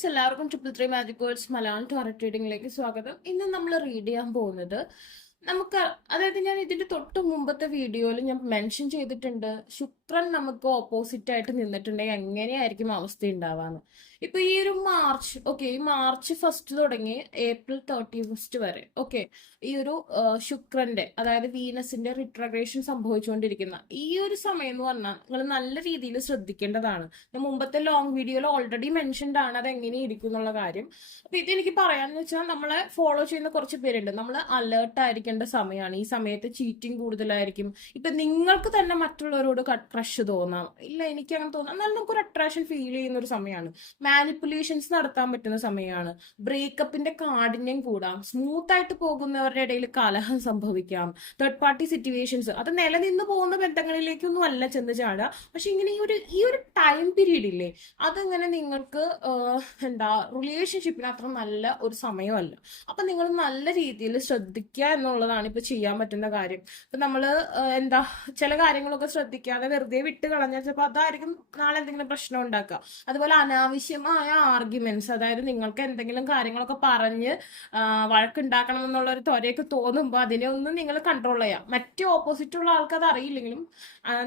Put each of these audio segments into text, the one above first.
Friends, എല്ലാവർക്കും 333 magic words Malayalam tarot റീഡിംഗിലേക്ക് സ്വാഗതം. ഇന്ന് നമ്മൾ റീഡ് ചെയ്യാൻ പോകുന്നത് നമുക്ക്, അതായത് ഞാൻ ഇതിന്റെ തൊട്ട് മുമ്പത്തെ വീഡിയോയിൽ ഞാൻ മെൻഷൻ ചെയ്തിട്ടുണ്ട്, ശുക്രൻ നമുക്ക് ഓപ്പോസിറ്റ് ആയിട്ട് നിന്നിട്ടുണ്ടെങ്കിൽ എങ്ങനെയായിരിക്കും അവസ്ഥ ഉണ്ടാവാന്ന്. ഇപ്പൊ ഈ ഒരു മാർച്ച്, ഈ മാർച്ച് 1 തുടങ്ങി ഏപ്രിൽ 31 വരെ ഈ ഒരു ശുക്രന്റെ, അതായത് വീനസിന്റെ റിട്രഗ്രേഷൻ സംഭവിച്ചുകൊണ്ടിരിക്കുന്ന ഈ ഒരു സമയം എന്ന് പറഞ്ഞാൽ നിങ്ങൾ നല്ല രീതിയിൽ ശ്രദ്ധിക്കേണ്ടതാണ്. ഞാൻ മുമ്പത്തെ ലോങ് വീഡിയോയിൽ ഓൾറെഡി മെൻഷൻഡ് ആണ് അത് എങ്ങനെ ഇരിക്കും എന്നുള്ള കാര്യം. അപ്പൊ ഇതെനിക്ക് പറയാന്ന് വെച്ചാൽ, നമ്മളെ ഫോളോ ചെയ്യുന്ന കുറച്ച് പേരുണ്ട്, നമ്മൾ അലേർട്ട് ആയിരിക്കേണ്ട സമയമാണ്. ഈ സമയത്ത് ചീറ്റിംഗ് കൂടുതലായിരിക്കും. ഇപ്പൊ നിങ്ങൾക്ക് തന്നെ മറ്റുള്ളവരോട് ക്രഷ് തോന്നാം, ഇല്ല എനിക്ക് അങ്ങനെ തോന്നാം, എന്നാലും നമുക്കൊരു അട്രാക്ഷൻ ഫീൽ ചെയ്യുന്ന ഒരു സമയമാണ്. മാനിപ്പുലേഷൻസ് നടത്താൻ പറ്റുന്ന സമയമാണ്. ബ്രേക്കപ്പിന്റെ കാഠിന്യം കൂടാം. സ്മൂത്ത് ആയിട്ട് പോകുന്നവരുടെ ഇടയിൽ കലഹം സംഭവിക്കാം. തേർഡ് പാർട്ടി സിറ്റുവേഷൻസ്, അത് നിലനിന്ന് പോകുന്ന ബന്ധങ്ങളിലേക്കൊന്നും അല്ല ചെന്ന് ചാടുക. പക്ഷെ ഇങ്ങനെ ഈ ഒരു ടൈം പീരീഡ് ഇല്ലേ, അതിങ്ങനെ നിങ്ങൾക്ക് റിലേഷൻഷിപ്പിന് അത്ര നല്ല ഒരു സമയമല്ല. അപ്പൊ നിങ്ങൾ നല്ല രീതിയിൽ ശ്രദ്ധിക്കുക എന്നുള്ളതാണ് ഇപ്പൊ ചെയ്യാൻ പറ്റുന്ന കാര്യം. ഇപ്പൊ നമ്മള് ചില കാര്യങ്ങളൊക്കെ ശ്രദ്ധിക്കാതെ വെറുതെ വിട്ട് കളഞ്ഞാൽ ചിലപ്പോൾ അതായിരിക്കും നാളെ എന്തെങ്കിലും പ്രശ്നം ഉണ്ടാക്കുക. അതുപോലെ അനാവശ്യമായ ആർഗ്യുമെന്റ്സ്, അതായത് നിങ്ങൾക്ക് എന്തെങ്കിലും കാര്യങ്ങളൊക്കെ പറഞ്ഞ് വഴക്കുണ്ടാക്കണം എന്നുള്ള ഒരു ത്വരയൊക്കെ തോന്നുമ്പോൾ അതിനെ ഒന്നും നിങ്ങൾ കൺട്രോൾ ചെയ്യാം. മറ്റേ ഓപ്പോസിറ്റുള്ള ആൾക്ക് അത് അറിയില്ലെങ്കിലും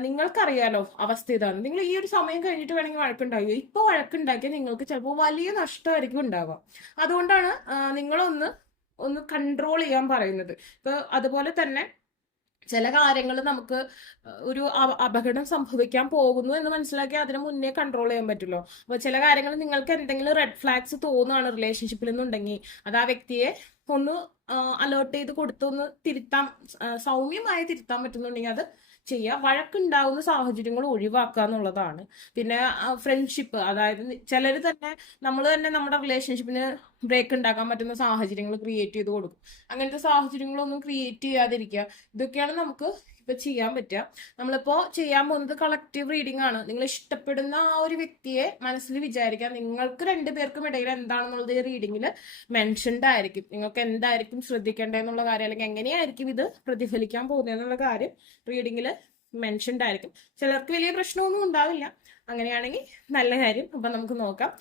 നിങ്ങൾക്കറിയാലോ അവസ്ഥ ഇതാണ്. നിങ്ങൾ ഈ ഒരു സമയം കഴിഞ്ഞിട്ട് വേണമെങ്കിൽ വഴക്കുണ്ടാകുക. ഇപ്പൊ വഴക്കുണ്ടാക്കിയാൽ നിങ്ങൾക്ക് ചിലപ്പോൾ വലിയ നഷ്ടമായിരിക്കും ഉണ്ടാവുക. അതുകൊണ്ടാണ് നിങ്ങളൊന്ന് കൺട്രോൾ ചെയ്യാൻ പറയുന്നത്. ഇപ്പൊ അതുപോലെ തന്നെ ചില കാര്യങ്ങൾ നമുക്ക് ഒരു അപകടം സംഭവിക്കാൻ പോകുന്നു എന്ന് മനസ്സിലാക്കി അതിന് മുന്നേ കൺട്രോൾ ചെയ്യാൻ പറ്റുമല്ലോ. അപ്പൊ ചില കാര്യങ്ങൾ നിങ്ങൾക്ക് എന്തെങ്കിലും റെഡ് ഫ്ലാഗ്സ് തോന്നുകയാണ് റിലേഷൻഷിപ്പിൽ നിന്നുണ്ടെങ്കിൽ, അത് ആ വ്യക്തിയെ ഒന്ന് അലേർട്ട് ചെയ്ത് കൊടുത്തൊന്ന് തിരുത്താൻ, സൗമ്യമായി തിരുത്താൻ പറ്റുന്നുണ്ടെങ്കിൽ അത് ചെയ്യുക. വഴക്കുണ്ടാവുന്ന സാഹചര്യങ്ങൾ ഒഴിവാക്കുക എന്നുള്ളതാണ്. പിന്നെ ഫ്രണ്ട്ഷിപ്പ്, അതായത് ചിലർ തന്നെ നമ്മൾ തന്നെ നമ്മുടെ റിലേഷൻഷിപ്പിന് ബ്രേക്ക് ഉണ്ടാക്കാൻ പറ്റുന്ന സാഹചര്യങ്ങൾ ക്രിയേറ്റ് ചെയ്ത് കൊടുക്കും. അങ്ങനത്തെ സാഹചര്യങ്ങളൊന്നും ക്രിയേറ്റ് ചെയ്യാതിരിക്കുക. ഇതൊക്കെയാണ് നമുക്ക് ഇപ്പൊ ചെയ്യാൻ പറ്റുക. നമ്മളിപ്പോ ചെയ്യാൻ പോകുന്നത് കളക്റ്റീവ് റീഡിംഗ് ആണ്. നിങ്ങൾ ഇഷ്ടപ്പെടുന്ന ആ ഒരു വ്യക്തിയെ മനസ്സിൽ വിചാരിക്കുക. നിങ്ങൾക്ക് രണ്ടുപേർക്കും ഇടയിൽ എന്താണെന്നുള്ളത് ഈ റീഡിങ്ങിൽ മെൻഷൻഡ് ആയിരിക്കും. നിങ്ങൾക്ക് എന്തായിരിക്കും ശ്രദ്ധിക്കേണ്ടതെന്നുള്ള കാര്യം, അല്ലെങ്കിൽ എങ്ങനെയായിരിക്കും ഇത് പ്രതിഫലിക്കാൻ പോകുന്നതെന്നുള്ള കാര്യം റീഡിങ്ങിൽ മെൻഷൻഡ് ആയിരിക്കും. ചിലർക്ക് വലിയ പ്രശ്നമൊന്നും ഉണ്ടാവില്ല. അങ്ങനെയാണെങ്കിൽ നല്ല കാര്യം. അപ്പൊ നമുക്ക് നോക്കാം.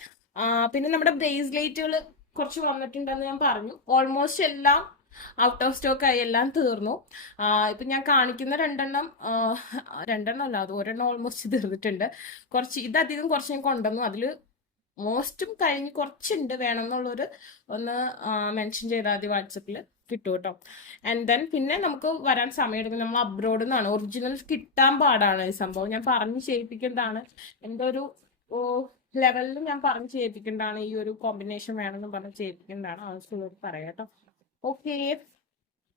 പിന്നെ നമ്മുടെ ബ്രേസ്ലെറ്റുകൾ കുറച്ച് വന്നിട്ടുണ്ടെന്ന് ഞാൻ പറഞ്ഞു. ഓൾമോസ്റ്റ് എല്ലാം ഔട്ട് ഓഫ് സ്റ്റോക്ക് ആയി, എല്ലാം തീർന്നു. ഇപ്പൊ ഞാൻ കാണിക്കുന്ന രണ്ടെണ്ണം അല്ല, അത് ഒരെണ്ണം ഓൾമോസ്റ്റ് തീർന്നിട്ടുണ്ട്. ഇതധികം കുറച്ച് ഞാൻ കൊണ്ടുവന്നു. അതിൽ മോസ്റ്റും കഴിഞ്ഞ് കുറച്ചുണ്ട്. വേണമെന്നുള്ളൊരു ഒന്ന് മെൻഷൻ ചെയ്താൽ മതി, വാട്സപ്പിൽ കിട്ടും കേട്ടോ. ആൻഡ് ദെൻ പിന്നെ നമുക്ക് വരാൻ സമയമെടുക്കും. നമ്മൾ അബ്രോഡിൽ നിന്നാണ്, ഒറിജിനൽ കിട്ടാൻ പാടാണ് ഈ സംഭവം. ഞാൻ പറഞ്ഞ് ചെയ്യിപ്പിക്കേണ്ടതാണ്, എന്തോ ഒരു ലെവലിൽ ഞാൻ പറഞ്ഞ് ചെയ്യിപ്പിക്കേണ്ടതാണ്. ഈ ഒരു കോമ്പിനേഷൻ വേണമെന്ന് പറഞ്ഞ് ചെയ്യിപ്പിക്കേണ്ടതാണ്. ആവശ്യമുള്ളവർ പറയാം കേട്ടോ.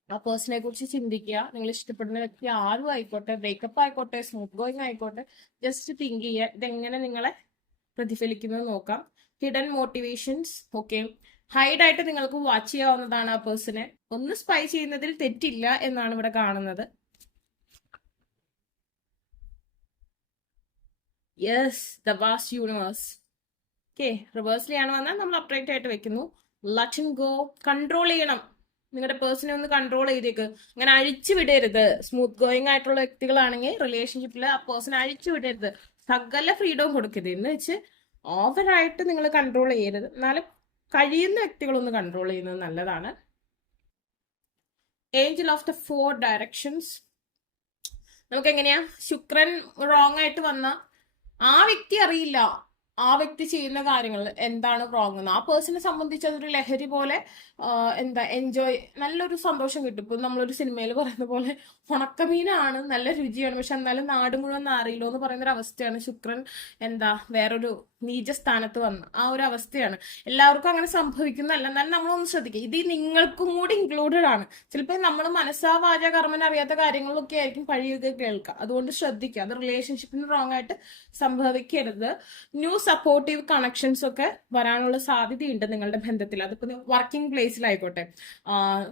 ആ പേഴ്സണെ കുറിച്ച് ചിന്തിക്കുക. നിങ്ങൾ ഇഷ്ടപ്പെടുന്ന വ്യക്തി ആരും ആയിക്കോട്ടെ, ബ്രേക്കപ്പ് ആയിക്കോട്ടെ, സ്മൂത്ത് ഗോയിങ് ആയിക്കോട്ടെ, ജസ്റ്റ് തിങ്ക് ചെയ്യുക ഇതെങ്ങനെ നിങ്ങളെ പ്രതിഫലിക്കുന്നത് നോക്കാം. ഹിഡൻ മോട്ടിവേഷൻസ്, ഹൈഡായിട്ട് നിങ്ങൾക്ക് വാച്ച് ചെയ്യാവുന്നതാണ് ആ പേഴ്സണെ. ഒന്ന് സ്പൈ ചെയ്യുന്നതിൽ തെറ്റില്ല എന്നാണ് ഇവിടെ കാണുന്നത്. Yes, the vast universe. റിവേഴ്സിലാണ് വന്നാൽ നമ്മൾ അപ്ഡേറ്റ് ആയിട്ട് വെക്കുന്നു. Let go. കൺട്രോൾ ചെയ്യണം. നിങ്ങളുടെ പേഴ്സണെ ഒന്ന് കൺട്രോൾ ചെയ്തേക്ക്. അങ്ങനെ അഴിച്ചു വിടരുത്. സ്മൂത്ത് ഗോയിങ് ആയിട്ടുള്ള വ്യക്തികളാണെങ്കിൽ റിലേഷൻഷിപ്പിൽ ആ പേഴ്സൺ അഴിച്ചു വിടരുത്. സകല ഫ്രീഡവും കൊടുക്കരുത്. എന്ന് വെച്ച് ഓവറായിട്ട് നിങ്ങൾ കൺട്രോൾ ചെയ്യരുത്. എന്നാലും കഴിയുന്ന വ്യക്തികളൊന്ന് കൺട്രോൾ ചെയ്യുന്നത് നല്ലതാണ്. Angel of the 4 directions. നമുക്ക് എങ്ങനെയാ, ശുക്രൻ റോങ് ആയിട്ട് വന്ന ആ വ്യക്തി അറിയില്ല ആ വ്യക്തി ചെയ്യുന്ന കാര്യങ്ങൾ എന്താണ് റോങ് എന്ന്. ആ പേഴ്സണെ സംബന്ധിച്ച് അതൊരു ലഹരി പോലെ എൻജോയ്, നല്ലൊരു സന്തോഷം കിട്ടും. ഇപ്പൊ നമ്മളൊരു സിനിമയിൽ പറയുന്ന പോലെ ഉണക്കമീനാണ്, നല്ല രുചിയാണ്, പക്ഷെ എന്നാലും നാട് മുഴുവൻ അറിയില്ലോ എന്ന് പറയുന്ന ഒരു അവസ്ഥയാണ്. ശുക്രൻ വേറൊരു നീചസ്ഥാനത്ത് വന്ന് ആ ഒരു അവസ്ഥയാണ്. എല്ലാവർക്കും അങ്ങനെ സംഭവിക്കുന്നതല്ല, എന്നാലും നമ്മളൊന്ന് ശ്രദ്ധിക്കുക. ഇത് നിങ്ങൾക്കും കൂടി ഇൻക്ലൂഡഡ് ആണ്. ചിലപ്പോൾ നമ്മൾ മനസ്സാ വാച കർമ്മൻ അറിയാത്ത കാര്യങ്ങളൊക്കെ ആയിരിക്കും പഴിയൊക്കെ കേൾക്കുക. അതുകൊണ്ട് ശ്രദ്ധിക്കുക, അത് റിലേഷൻഷിപ്പിന് റോങ് ആയിട്ട് സംഭവിക്കരുത്. ന്യൂ സപ്പോർട്ടീവ് കണക്ഷൻസ് ഒക്കെ വരാനുള്ള സാധ്യതയുണ്ട് നിങ്ങളുടെ ബന്ധത്തിൽ. അതിപ്പോ വർക്കിംഗ് പ്ലേസിലായിക്കോട്ടെ,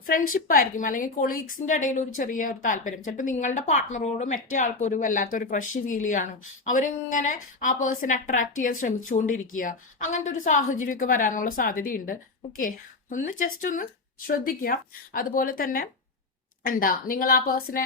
ഫ്രണ്ട്ഷിപ്പ് ആയിരിക്കും, അല്ലെങ്കിൽ കൊളീഗ്സിന്റെ ഇടയിൽ ഒരു ചെറിയ ഒരു താല്പര്യം. ചിലപ്പോൾ നിങ്ങളുടെ പാർട്ട്ണറോട് മറ്റേ ആൾക്കൊരു വല്ലാത്തൊരു ക്രഷ് ഫീൽ ചെയ്യാണ്. അവരിങ്ങനെ ആ പേഴ്സണെ അട്രാക്ട് ചെയ്യാൻ ശ്രമിച്ചുകൊണ്ടിരിക്കുക. അങ്ങനത്തെ ഒരു സാഹചര്യമൊക്കെ വരാനുള്ള സാധ്യതയുണ്ട്. ഒന്ന് ജസ്റ്റ് ഒന്ന് ശ്രദ്ധിക്കുക. അതുപോലെ തന്നെ നിങ്ങൾ ആ പേഴ്സണെ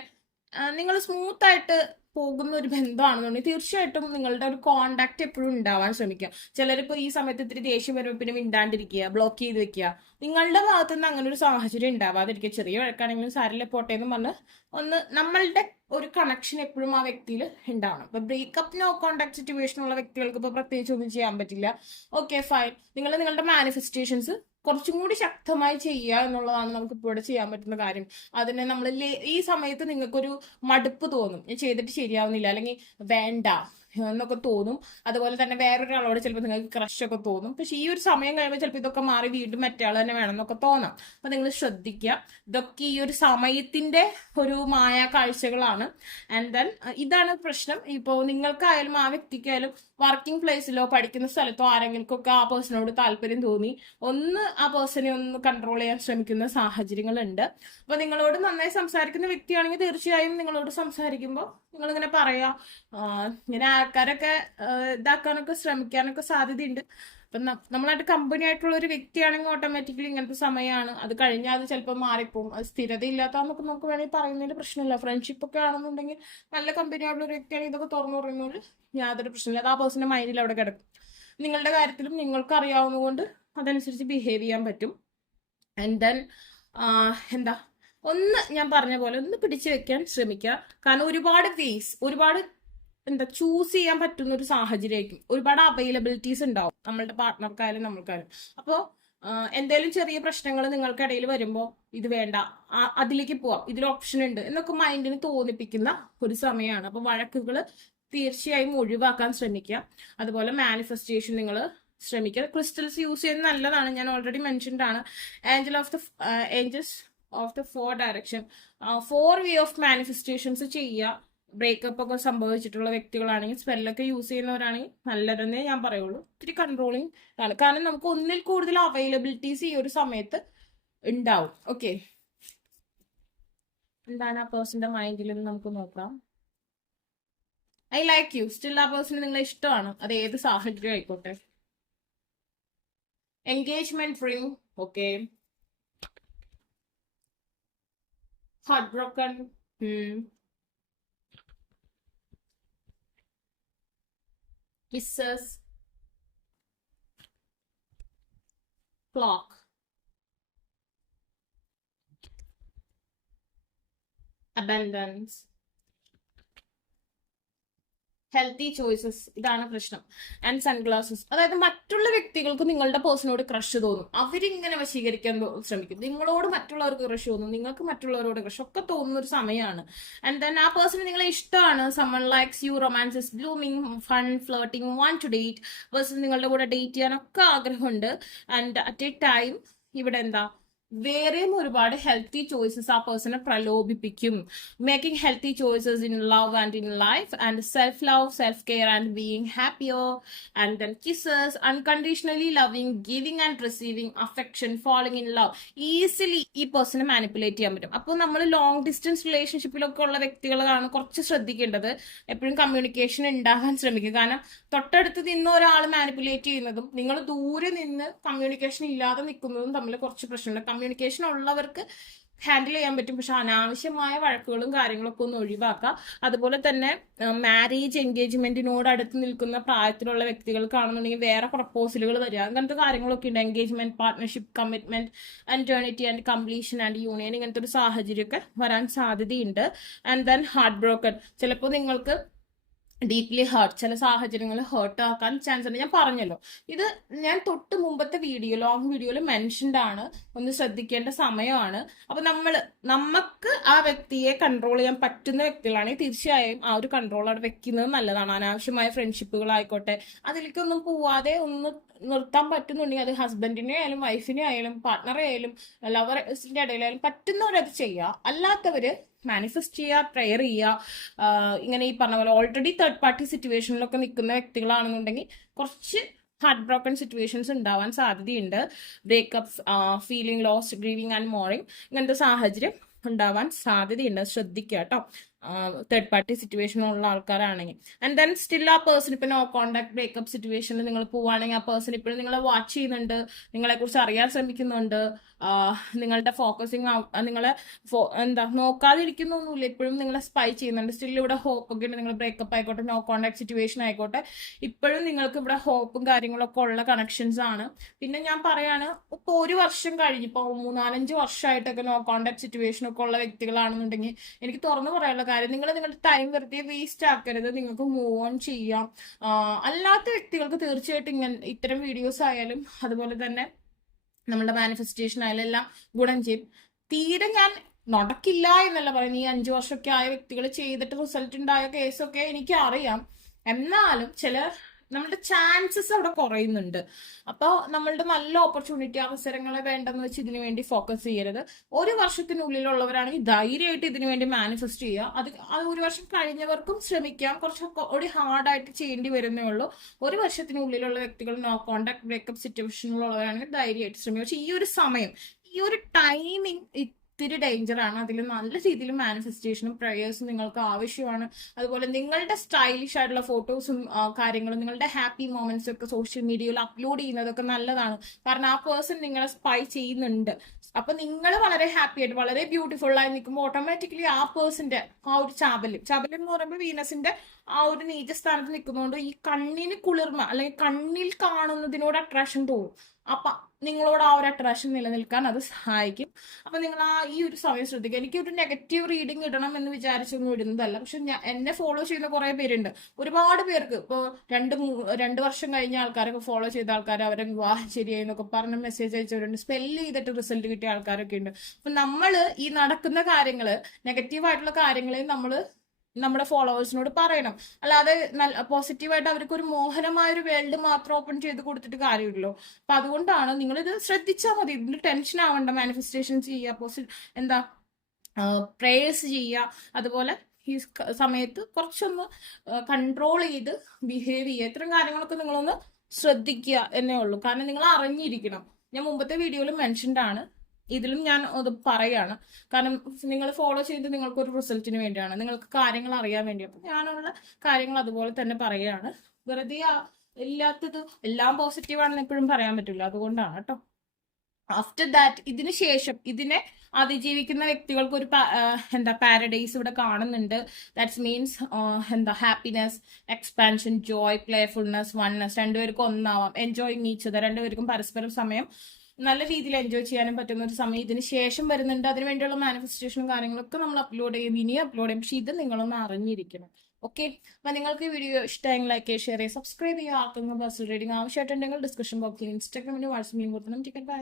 നിങ്ങൾ സ്മൂത്ത് ആയിട്ട് പോകുന്ന ഒരു ബന്ധമാണെന്നുണ്ടെങ്കിൽ തീർച്ചയായിട്ടും നിങ്ങളുടെ ഒരു കോണ്ടാക്ട് എപ്പോഴും ഉണ്ടാവാൻ ശ്രമിക്കുക. ചിലരിപ്പോ ഈ സമയത്ത് ഇത്തിരി ദേഷ്യം വരുമ്പോൾ പിന്നെ മിണ്ടാണ്ടിരിക്കുക, ബ്ലോക്ക് ചെയ്ത് വെക്കുക. നിങ്ങളുടെ ഭാഗത്തു നിന്ന് അങ്ങനെ ഒരു സാഹചര്യം ഉണ്ടാവാതിരിക്കുക. ചെറിയ വഴക്കാണെങ്കിലും സാരില്ല പോട്ടെ എന്ന് പറഞ്ഞ് ഒന്ന് നമ്മളുടെ ഒരു കണക്ഷൻ എപ്പോഴും ആ വ്യക്തിയിൽ ഉണ്ടാവണം. ഇപ്പൊ ബ്രേക്കപ്പ് നോ കോണ്ടാക്ട് സിറ്റുവേഷൻ ഉള്ള വ്യക്തികൾക്ക് ഇപ്പൊ പ്രത്യേകിച്ച് ഒന്നും ചെയ്യാൻ പറ്റില്ല. ഓക്കെ ഫൈൻ, നിങ്ങൾ നിങ്ങളുടെ മാനിഫെസ്റ്റേഷൻസ് കുറച്ചും കൂടി ശക്തമായി ചെയ്യുക എന്നുള്ളതാണ് നമുക്ക് ഇപ്പോൾ ഇവിടെ ചെയ്യാൻ പറ്റുന്ന കാര്യം. അതിനെ നമ്മൾ ഈ സമയത്ത് നിങ്ങൾക്കൊരു മടുപ്പ് തോന്നും, ഞാൻ ചെയ്തിട്ട് ശരിയാവുന്നില്ല, അല്ലെങ്കിൽ വേണ്ട എന്നൊക്കെ തോന്നും. അതുപോലെ തന്നെ വേറൊരാളോട് ചിലപ്പോൾ നിങ്ങൾക്ക് ക്രഷ് ഒക്കെ തോന്നും. പക്ഷെ ഈ ഒരു സമയം കഴിയുമ്പോൾ ചിലപ്പോൾ ഇതൊക്കെ മാറി വീണ്ടും മറ്റേ ആൾ തന്നെ വേണം എന്നൊക്കെ തോന്നാം. അപ്പൊ നിങ്ങൾ ശ്രദ്ധിക്കുക, ഇതൊക്കെ ഈ ഒരു സമയത്തിന്റെ ഒരു മായ കാഴ്ചകളാണ്. ആൻഡ് ദെൻ ഇതാണ് പ്രശ്നം. ഇപ്പോൾ നിങ്ങൾക്കായാലും ആ വ്യക്തിക്കായാലും വർക്കിംഗ് പ്ലേസിലോ പഠിക്കുന്ന സ്ഥലത്തോ ആരെങ്കിലുമൊക്കെ ആ പേഴ്സണോട് താല്പര്യം തോന്നി ഒന്ന് ആ പേഴ്സണെ ഒന്ന് കൺട്രോൾ ചെയ്യാൻ ശ്രമിക്കുന്ന സാഹചര്യങ്ങളുണ്ട്. അപ്പൊ നിങ്ങളോട് നന്നായി സംസാരിക്കുന്ന വ്യക്തിയാണെങ്കിൽ തീർച്ചയായും നിങ്ങളോട് സംസാരിക്കുമ്പോൾ നിങ്ങളിങ്ങനെ പറയാ, ഇങ്ങനെ ആൾക്കാരൊക്കെ ഇതാക്കാനൊക്കെ ശ്രമിക്കാനൊക്കെ സാധ്യതയുണ്ട്. അപ്പൊ നമ്മളായിട്ട് കമ്പനി ആയിട്ടുള്ള ഒരു വ്യക്തിയാണെങ്കിൽ ഓട്ടോമാറ്റിക്കലി ഇങ്ങനത്തെ സമയമാണ്. അത് കഴിഞ്ഞാൽ അത് ചിലപ്പോൾ മാറിപ്പോവും. അത് സ്ഥിരത ഇല്ലാത്തതൊക്കെ നമുക്ക് വേണമെങ്കിൽ പറയുന്നതിന് പ്രശ്നമില്ല. ഫ്രണ്ട്ഷിപ്പ് ഒക്കെ ആണെന്നുണ്ടെങ്കിൽ നല്ല കമ്പനി ആയിട്ടുള്ള ഒരു വ്യക്തിയാണെങ്കിൽ ഇതൊക്കെ തുറന്നു പറയുന്നതിൽ യാതൊരു പ്രശ്നമില്ല. അത് ആ പേഴ്സന്റെ മൈൻഡിൽ അവിടെ കിടക്കും. നിങ്ങളുടെ കാര്യത്തിലും നിങ്ങൾക്ക് അറിയാവുന്നതുകൊണ്ട് അതനുസരിച്ച് ബിഹേവ് ചെയ്യാൻ പറ്റും. ആൻഡ് ദെൻ എന്താ, ഒന്ന് ഞാൻ പറഞ്ഞ പോലെ ഒന്ന് പിടിച്ചു വെക്കാൻ ശ്രമിക്കുക. കാരണം ഒരുപാട് എന്താ ചൂസ് ചെയ്യാൻ പറ്റുന്ന ഒരു സാഹചര്യമായിരിക്കും. ഒരുപാട് അവൈലബിലിറ്റീസ് ഉണ്ടാവും നമ്മളുടെ പാർട്ട്ണർക്കായാലും നമ്മൾക്കായാലും. അപ്പോൾ എന്തെങ്കിലും ചെറിയ പ്രശ്നങ്ങൾ നിങ്ങൾക്കിടയിൽ വരുമ്പോൾ ഇത് വേണ്ട, അതിലേക്ക് പോവാം, ഇതിൽ ഓപ്ഷൻ ഉണ്ട് എന്നൊക്കെ മൈൻഡിന് തോന്നിപ്പിക്കുന്ന ഒരു സമയമാണ്. അപ്പൊ വഴക്കുകൾ തീർച്ചയായും ഒഴിവാക്കാൻ ശ്രമിക്കുക. അതുപോലെ മാനിഫെസ്റ്റേഷൻ നിങ്ങൾ ശ്രമിക്കുക. ക്രിസ്റ്റൽസ് യൂസ് ചെയ്യുന്നത് നല്ലതാണ്. ഞാൻ ഓൾറെഡി മെൻഷൻഡ് ആണ്. Angeles of the 4 direction 4 way of manifestations ചെയ്യുക. ബ്രേക്കപ്പ് ഒക്കെ സംഭവിച്ചിട്ടുള്ള വ്യക്തികളാണെങ്കിൽ സ്പെല്ലൊക്കെ യൂസ് ചെയ്യുന്നവരാണെങ്കിൽ നല്ലതെന്നേ ഞാൻ പറയുള്ളൂ. ഇത്തിരി കൺട്രോളിങ് ആണ്. കാരണം നമുക്ക് ഒന്നിൽ കൂടുതൽ അവൈലബിലിറ്റീസ് ഈ ഒരു സമയത്ത് ഉണ്ടാവും. ഓക്കെ, എന്താണ് ആ പേഴ്സന്റെ മൈൻഡിൽ നിന്ന് നമുക്ക് നോക്കാം. ഐ ലൈക്ക് യു, സ്റ്റിൽ ആ പേഴ്സണ് നിങ്ങളെ ഇഷ്ടമാണ്. അത് ഏത് സാഹചര്യം ആയിക്കോട്ടെ. Engagement ring, okay. Heart broken, kisses, clock, abundance, healthy choices, ഇതാണ് പ്രശ്നം. ആൻഡ് സൺഗ്ലാസസ്, അതായത് മറ്റുള്ള വ്യക്തികൾക്ക് നിങ്ങളുടെ പേഴ്സണോട് ക്രഷ് തോന്നും. അവരിങ്ങനെ വശീകരിക്കാൻ ശ്രമിക്കും. നിങ്ങളോട് മറ്റുള്ളവർക്ക് ക്രഷ് തോന്നും, നിങ്ങൾക്ക് മറ്റുള്ളവരോട് ക്രഷ് ഒക്കെ തോന്നുന്ന ഒരു സമയമാണ്. ആൻഡ് ദെൻ ആ പേഴ്സൺ നിങ്ങളെ ഇഷ്ടമാണ്. Someone likes you, romance is blooming, fun, floating, want to date. Person നിങ്ങളുടെ കൂടെ ഡേറ്റ് ചെയ്യാനൊക്കെ ആഗ്രഹമുണ്ട്. ആൻഡ് അറ്റ് എ ടൈം ഇവിടെ എന്താ, വേറെയും ഒരുപാട് ഹെൽത്തി ചോയ്സസ് ആ പേഴ്സണെ പ്രലോഭിപ്പിക്കും. Making healthy choices in love and in life, and self love, self care and being happier. And then kisses, unconditionally loving, giving and receiving affection, falling in love. Easily ഈ പേഴ്സണെ manipulate ചെയ്യാൻ പറ്റും. അപ്പോൾ നമ്മൾ long distance റിലേഷൻഷിപ്പിലൊക്കെ ഉള്ള വ്യക്തികളാണ് കുറച്ച് ശ്രദ്ധിക്കേണ്ടത്. എപ്പോഴും കമ്മ്യൂണിക്കേഷൻ ഉണ്ടാകാൻ ശ്രമിക്കുക. കാരണം തൊട്ടടുത്ത് നിന്ന് ഒരാൾ മാനിപ്പുലേറ്റ് ചെയ്യുന്നതും നിങ്ങൾ ദൂരെ നിന്ന് കമ്മ്യൂണിക്കേഷൻ ഇല്ലാതെ നിൽക്കുന്നതും തമ്മിൽ കുറച്ച് പ്രശ്നമുണ്ട്. കമ്മ്യൂണിക്കേഷൻ ഉള്ളവർക്ക് ഹാൻഡിൽ ചെയ്യാൻ പറ്റും. പക്ഷെ അനാവശ്യമായ വഴക്കുകളും കാര്യങ്ങളൊക്കെ ഒന്ന് ഒഴിവാക്കുക. അതുപോലെ തന്നെ മാരേജ് എൻഗേജ്മെന്റിനോട് അടുത്ത് നിൽക്കുന്ന പ്രായത്തിലുള്ള വ്യക്തികൾക്കാണെന്നുണ്ടെങ്കിൽ വേറെ പ്രപ്പോസലുകൾ വരിക, അങ്ങനത്തെ കാര്യങ്ങളൊക്കെ ഉണ്ട്. Engagement, partnership, commitment, eternity and completion and union, ഇങ്ങനത്തെ ഒരു സാഹചര്യമൊക്കെ വരാൻ സാധ്യതയുണ്ട്. ആൻഡ് ദെൻ ഹാർട്ട് ബ്രോക്കൺ, ചിലപ്പോൾ നിങ്ങൾക്ക് ഡീപ്ലി ഹേർട്ട്, ചില സാഹചര്യങ്ങൾ ഹേർട്ട് ആക്കാൻ ചാൻസ് ഉണ്ട്. ഞാൻ പറഞ്ഞല്ലോ, ഇത് ഞാൻ തൊട്ട് മുമ്പത്തെ ലോങ് വീഡിയോയിൽ മെൻഷൻഡ് ആണ്. ഒന്ന് ശ്രദ്ധിക്കേണ്ട സമയമാണ്. അപ്പൊ നമുക്ക് ആ വ്യക്തിയെ കൺട്രോൾ ചെയ്യാൻ പറ്റുന്ന വ്യക്തികളാണെങ്കിൽ തീർച്ചയായും ആ ഒരു കൺട്രോൾ അവിടെ വെക്കുന്നത് നല്ലതാണ്. അനാവശ്യമായ ഫ്രണ്ട്ഷിപ്പുകളായിക്കോട്ടെ അതിലേക്കൊന്നും പോവാതെ ഒന്ന് നിർത്താൻ പറ്റുന്നുണ്ടെങ്കിൽ അത് ഹസ്ബൻഡിനെ ആയാലും വൈഫിനെ ആയാലും പാർട്ട്ണറെ ആയാലും ലവറിന്റെ ഇടയിലായാലും പറ്റുന്നവരത് ചെയ്യുക. അല്ലാത്തവര് മാനിഫെസ്റ്റ് ചെയ്യുക, പ്രെയർ ചെയ്യുക. ഇങ്ങനെ ഈ പറഞ്ഞ പോലെ ഓൾറെഡി തേർഡ് പാർട്ടി സിറ്റുവേഷനിലൊക്കെ നിൽക്കുന്ന വ്യക്തികളാണെന്നുണ്ടെങ്കിൽ കുറച്ച് ഹാർട്ട് ബ്രോക്കൺ സിറ്റുവേഷൻസ് ഉണ്ടാവാൻ സാധ്യതയുണ്ട്. Breakup, feeling lost, grieving and mourning, ഇങ്ങനത്തെ സാഹചര്യം ഉണ്ടാവാൻ സാധ്യതയുണ്ട്. ശ്രദ്ധിക്കുക കേട്ടോ. തേർഡ് പാർട്ടി സിറ്റുവേഷനുള്ള ആൾക്കാരാണെങ്കിൽ. ആൻഡ് ദെൻ സ്റ്റിൽ ആ പേഴ്സൺ ഇപ്പൊ നോ കോണ്ടാക്ട് ബ്രേക്കപ്പ് സിറ്റുവേഷനിൽ നിങ്ങൾ പോവുകയാണെങ്കിൽ ആ പേഴ്സൺ ഇപ്പോഴും നിങ്ങളെ വാച്ച് ചെയ്യുന്നുണ്ട്, നിങ്ങളെ കുറിച്ച് അറിയാൻ ശ്രമിക്കുന്നുണ്ട്, നിങ്ങളുടെ ഫോക്കസിങ് നിങ്ങളെ എന്താ നോക്കാതിരിക്കുന്നൊന്നുമില്ല, ഇപ്പോഴും നിങ്ങളെ സ്പൈ ചെയ്യുന്നുണ്ട്. സ്റ്റിൽ ഇവിടെ ഹോപ്പ് ഒക്കെ ഉണ്ട്. നിങ്ങൾ ബ്രേക്കപ്പ് ആയിക്കോട്ടെ, നോ കോണ്ടാക്ട് സിറ്റുവേഷൻ ആയിക്കോട്ടെ, ഇപ്പോഴും നിങ്ങൾക്ക് ഇവിടെ ഹോപ്പും കാര്യങ്ങളൊക്കെ ഉള്ള കണക്ഷൻസ് ആണ്. പിന്നെ ഞാൻ പറയാണ്, ഇപ്പൊ 1 വർഷം കഴിഞ്ഞ് ഇപ്പൊ 3-4-5 വർഷമായിട്ടൊക്കെ നോ കോണ്ടാക്ട് സിറ്റുവേഷൻ ഒക്കെ ഉള്ള വ്യക്തികളാണെന്നുണ്ടെങ്കിൽ എനിക്ക് തുറന്നു പറയാനുള്ള കാര്യം, നിങ്ങൾ നിങ്ങളുടെ ടൈം വെറുതെ വേസ്റ്റ് ആക്കരുത്. നിങ്ങൾക്ക് മൂവ് ഓൺ ചെയ്യാം. അല്ലാത്ത വ്യക്തികൾക്ക് തീർച്ചയായിട്ടും ഇത്തരം വീഡിയോസ് ആയാലും അതുപോലെ തന്നെ നമ്മളുടെ മാനിഫെസ്റ്റേഷൻ ആയാലും എല്ലാം ഗുണം ചെയ്യും. തീരെ ഞാൻ നടക്കില്ല എന്നല്ല പറയുന്നത്. ഈ 5 വർഷമൊക്കെ ആയ വ്യക്തികൾ ചെയ്തിട്ട് റിസൾട്ട് ഉണ്ടായ കേസൊക്കെ എനിക്ക് അറിയാം. എന്നാലും നമ്മളുടെ ചാൻസസ് അവിടെ കുറയുന്നുണ്ട്. അപ്പോൾ നമ്മളുടെ നല്ല ഓപ്പർച്യൂണിറ്റി അവസരങ്ങളെ വേണ്ടെന്ന് വെച്ച് ഇതിനു വേണ്ടി ഫോക്കസ് ചെയ്യരുത്. 1 വർഷത്തിനുള്ളിലുള്ളവരാണെങ്കിൽ ധൈര്യമായിട്ട് ഇതിനു വേണ്ടി മാനിഫെസ്റ്റ് ചെയ്യുക. അത് 1 വർഷം കഴിഞ്ഞവർക്കും ശ്രമിക്കാം. കുറച്ചുകൂടി ഹാർഡായിട്ട് ചെയ്യേണ്ടി വരുന്നേ ഉള്ളൂ. 1 വർഷത്തിനുള്ളിലുള്ള വ്യക്തികൾ നോ കോണ്ടാക്ട് ബ്രേക്കപ്പ് സിറ്റുവേഷനിലുള്ളവരാണെങ്കിൽ ധൈര്യമായിട്ട് ശ്രമിക്കുക. പക്ഷെ ഈ ഒരു സമയം, ഈ ഒരു ടൈമിങ് ഇത്തിരി ഡേഞ്ചർ ആണ്. അതിൽ നല്ല രീതിയിൽ മാനിഫെസ്റ്റേഷനും പ്രേയേഴ്സും നിങ്ങൾക്ക് ആവശ്യമാണ്. അതുപോലെ നിങ്ങളുടെ സ്റ്റൈലിഷ് ആയിട്ടുള്ള ഫോട്ടോസും കാര്യങ്ങളും നിങ്ങളുടെ ഹാപ്പി മൊമെന്റ്സും ഒക്കെ സോഷ്യൽ മീഡിയയിൽ അപ്ലോഡ് ചെയ്യുന്നതൊക്കെ നല്ലതാണ്. കാരണം ആ പേഴ്സൺ നിങ്ങളെ സ്പൈ ചെയ്യുന്നുണ്ട്. അപ്പൊ നിങ്ങൾ വളരെ ഹാപ്പി ആയിട്ട് വളരെ ബ്യൂട്ടിഫുൾ ആയി നിൽക്കുമ്പോൾ ഓട്ടോമാറ്റിക്കലി ആ പേഴ്സന്റെ ആ ഒരു ചാബല്യം എന്ന് പറയുമ്പോൾ വീനസിന്റെ ആ ഒരു നീചസ്ഥാനത്ത് നിൽക്കുന്നതുകൊണ്ട് ഈ കണ്ണിന് കുളിർമ അല്ലെങ്കിൽ കണ്ണിൽ കാണുന്നതിനോട് അട്രാക്ഷൻ തോന്നും. അപ്പൊ നിങ്ങളോട് ആ ഒരു അട്രാക്ഷൻ നിലനിൽക്കാൻ അത് സഹായിക്കും. അപ്പൊ നിങ്ങൾ ഈ ഒരു സമയം ശ്രദ്ധിക്കുക. എനിക്കൊരു നെഗറ്റീവ് റീഡിങ് ഇടണം എന്ന് വിചാരിച്ചൊന്നും ഇടുന്നതല്ല. പക്ഷെ എന്നെ ഫോളോ ചെയ്യുന്ന കുറെ പേരുണ്ട്. ഒരുപാട് പേർക്ക് ഇപ്പോൾ 2 വർഷം കഴിഞ്ഞ ആൾക്കാരൊക്കെ ഫോളോ ചെയ്ത ആൾക്കാർ അവരെ വിവാഹം ശരിയായി എന്നൊക്കെ പറഞ്ഞ് മെസ്സേജ് അയച്ചവരുണ്ട്. സ്പെല്ല് ചെയ്തിട്ട് റിസൾട്ട് കിട്ടിയ ആൾക്കാരൊക്കെ ഉണ്ട്. അപ്പൊ നമ്മള് ഈ നടക്കുന്ന കാര്യങ്ങള്, നെഗറ്റീവായിട്ടുള്ള കാര്യങ്ങളെ നമ്മുടെ ഫോളോവേഴ്സിനോട് പറയണം. അല്ലാതെ പോസിറ്റീവായിട്ട് അവർക്ക് ഒരു മോഹനമായ ഒരു വേൾഡ് മാത്രം ഓപ്പൺ ചെയ്ത് കൊടുത്തിട്ട് കാര്യമില്ലല്ലോ. അപ്പൊ അതുകൊണ്ടാണ് നിങ്ങളിത് ശ്രദ്ധിച്ചാൽ മതി. ഇതിന്റെ ടെൻഷൻ ആവണ്ട. മാനിഫെസ്റ്റേഷൻ ചെയ്യുക, എന്താ പ്രേയേഴ്സ് ചെയ്യുക. അതുപോലെ ഈ സമയത്ത് കുറച്ചൊന്ന് കൺട്രോൾ ചെയ്ത് ബിഹേവ് ചെയ്യുക. ഇത്തരം കാര്യങ്ങളൊക്കെ നിങ്ങളൊന്ന് ശ്രദ്ധിക്കുക എന്നേ ഉള്ളൂ. കാരണം നിങ്ങൾ അറിഞ്ഞിരിക്കണം. ഞാൻ മുമ്പത്തെ വീഡിയോയിൽ മെൻഷൻഡ് ആണ്, ഇതിലും ഞാൻ അത് പറയാണ്. കാരണം നിങ്ങൾ ഫോളോ ചെയ്ത് നിങ്ങൾക്ക് ഒരു റിസൾട്ടിന് വേണ്ടിയാണ്, നിങ്ങൾക്ക് കാര്യങ്ങൾ അറിയാൻ വേണ്ടി. അപ്പൊ ഞാനുള്ള കാര്യങ്ങൾ അതുപോലെ തന്നെ പറയാണ്. വെറുതെ ഇല്ലാത്തത് എല്ലാം പോസിറ്റീവ് ആണെന്ന് എപ്പോഴും പറയാൻ പറ്റില്ല. അതുകൊണ്ടാണ് കേട്ടോ. ആഫ്റ്റർ ദാറ്റ്, ഇതിന് ശേഷം ഇതിനെ അതിജീവിക്കുന്ന വ്യക്തികൾക്ക് ഒരു പാരഡൈസ് ഇവിടെ കാണുന്നുണ്ട്. That's means happiness, expansion, Joy, playfulness, oneness. രണ്ടുപേർക്കും ഒന്നാവാം. Enjoying each other. രണ്ടുപേർക്കും പരസ്പരം സമയം നല്ല രീതിയിൽ എൻജോയ് ചെയ്യാനും പറ്റുന്ന ഒരു സമയം ഇതിന് ശേഷം വരുന്നുണ്ട്. അതിന് വേണ്ടിയുള്ള മാനിഫെസ്റ്റേഷനും കാര്യങ്ങളൊക്കെ നമ്മൾ അപ്ലോഡ് ചെയ്യും, ഇനി അപ്ലോഡ് ചെയ്യും. പക്ഷെ ഇത് നിങ്ങളൊന്ന് അറിഞ്ഞിരിക്കണം. ഓക്കെ. അപ്പൊ നിങ്ങൾക്ക് ഈ വീഡിയോ ഇഷ്ടമെങ്കിൽ ലൈക്ക് ചെയ്യുക, ഷെയർ ചെയ്യുക, സബ്സ്ക്രൈബ് ചെയ്യുക. ആർക്കെങ്കിലും പേഴ്സണൽ റീഡിംഗ് ആവശ്യമായിട്ടുണ്ടെങ്കിൽ ഡിസ്ക്രിപ്ഷൻ ബോക്സിൽ ഇൻസ്റ്റാഗ്രാമിന്റെ വാട്സ്ആപ്പ് ലിങ്ക് കൊടുക്കണം. ബൈ.